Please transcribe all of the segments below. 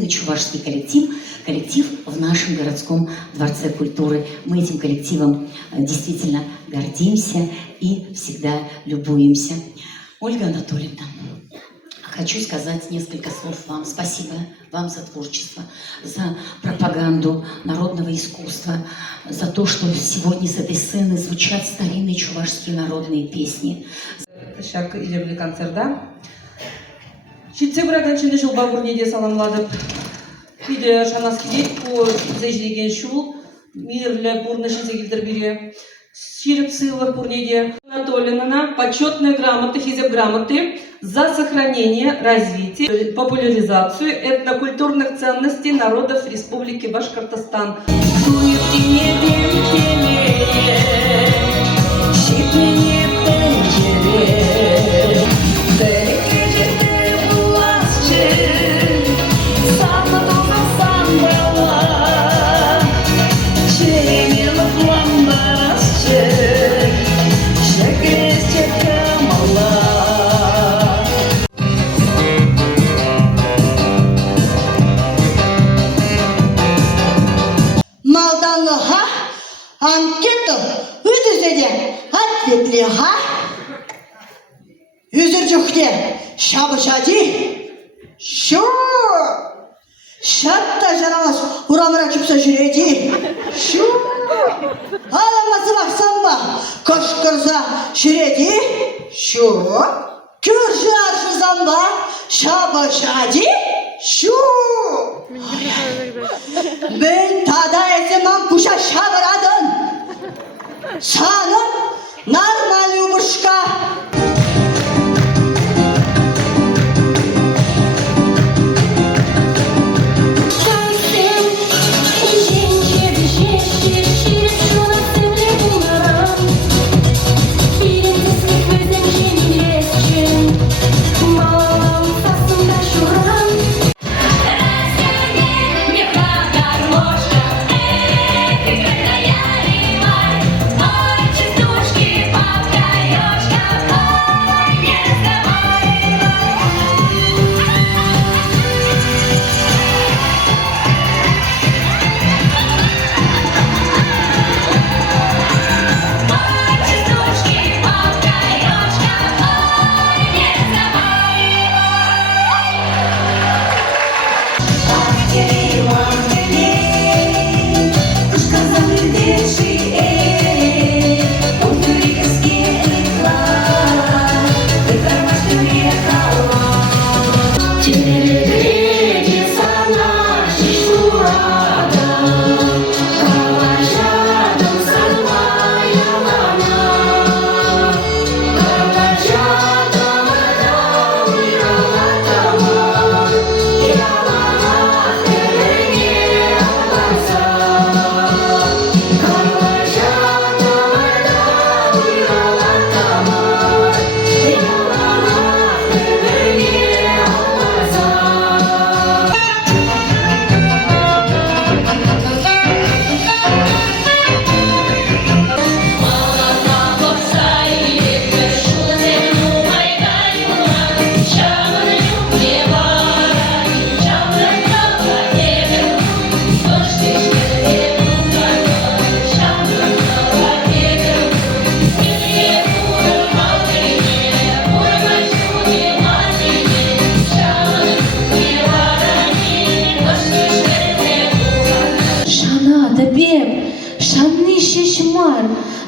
единственный чувашский коллектив в нашем городском дворце культуры. Мы этим коллективом действительно гордимся и всегда любуемся. Ольга Анатольевна, хочу сказать несколько слов вам. Спасибо вам за творчество, за пропаганду народного искусства, за то, что сегодня с этой сцены звучат старинные чувашские народные песни. Шак ижемли концертда. Шитсе браганчыны жыл бабурнеде саламладып. Биде шанас кидет по зеждеген шул. Мирле бурны шитсе килдер бире. Ширип сылы бурнеде. Анатольевна почетные грамоты, физип грамоты за сохранение, развитие, популяризацию этнокультурных ценностей народов Республики Башкортостан. Малданлыға анкету өтізеде ответліға үзір жүхте шабышади шу шатта жарамас урамыра чүпса жүреді шу аламасы бақсамба көшкірза жүреді шу күрші аршызамба шабышади шу ben tada etmem kuşa şabaradın sanım normal yumuşka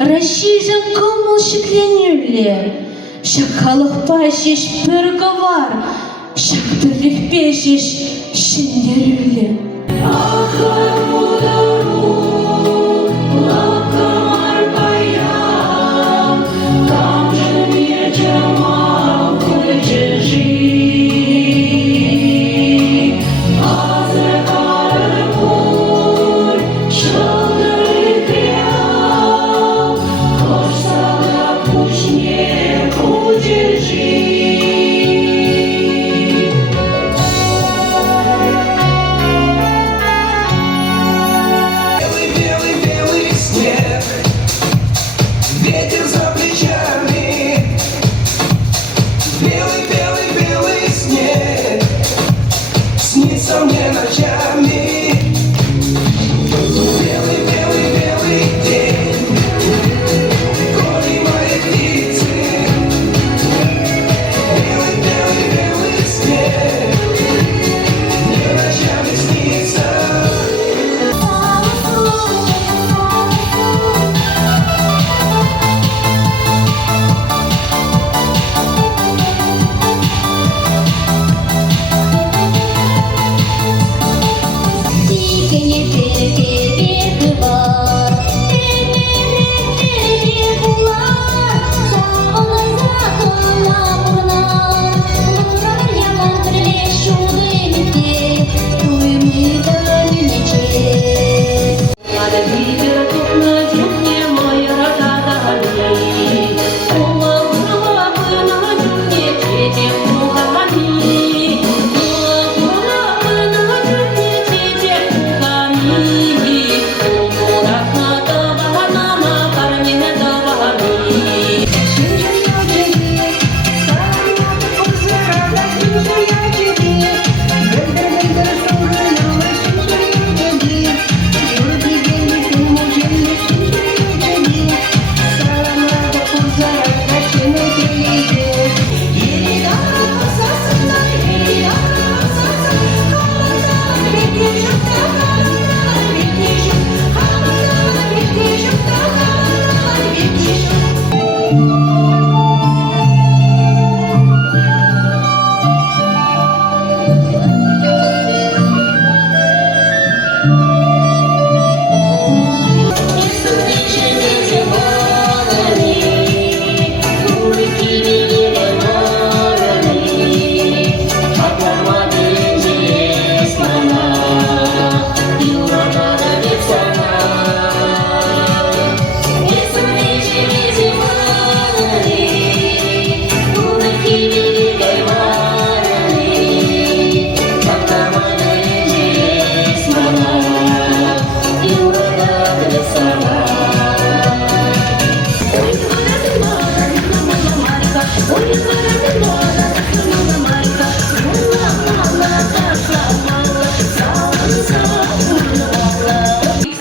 Рашижан кымыл шекленерле, шак халықпа шеш перговар, шак бірлік пешеш шендерле. ночами. Белый, белый, белый день, гони мои птицы. Белый, белый, белый снег, мне ночами снится.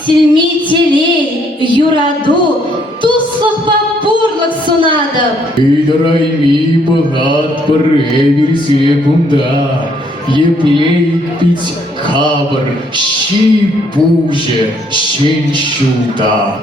Силмителей, юраду, туслых попурлых сунадов. Идрайми богат превер секунда, еплей пить хабр, щи пуже, щен щута.